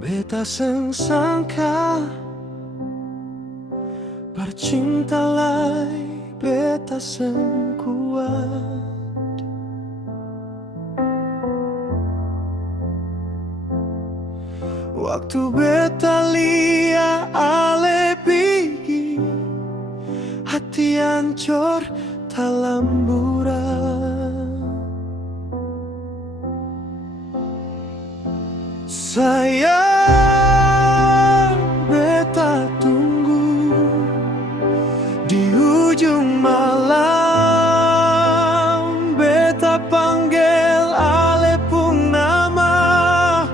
Beta seng sangka bercinta lai beta seng kuat. Waktu beta lia ale pigi, hati hancur talamburan. Sayang, beta tunggu di ujung malam. Beta panggil ale pung nama,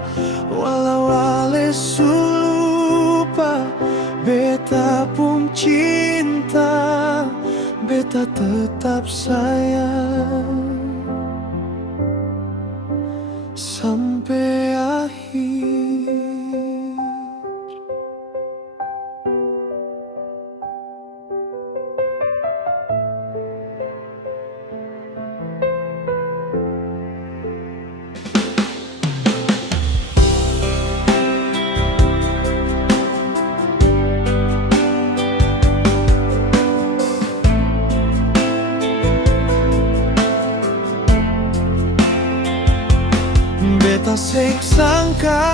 walau ale su lupa beta pung cinta. Beta tetap sayang sampai akhir. Beta seng sangka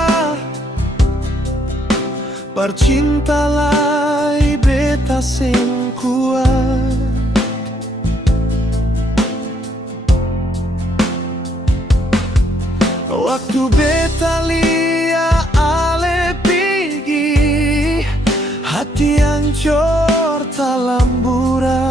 bercinta lai beta seng kuat. Waktu beta lia ale pigi, hati hancur talamburan.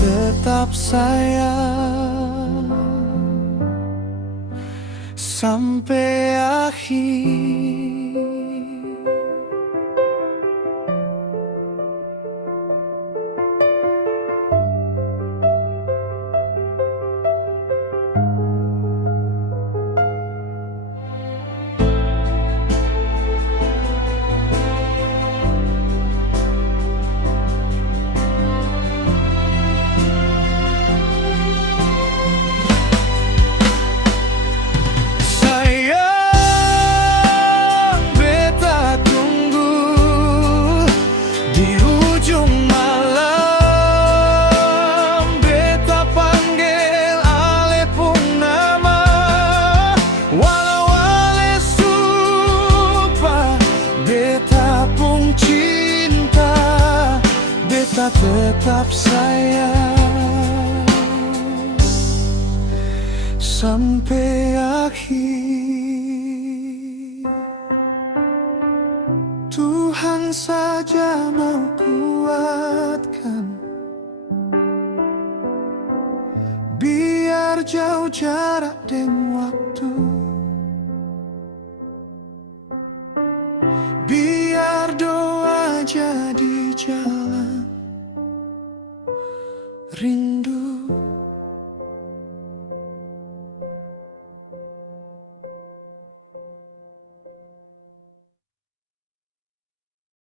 Tetap sayang sampai akhir. Tetap sayang sampai akhir. Tuhan saja mau kuatkan, biar jauh jarak dan waktu, biar doa jadi jalan rindu.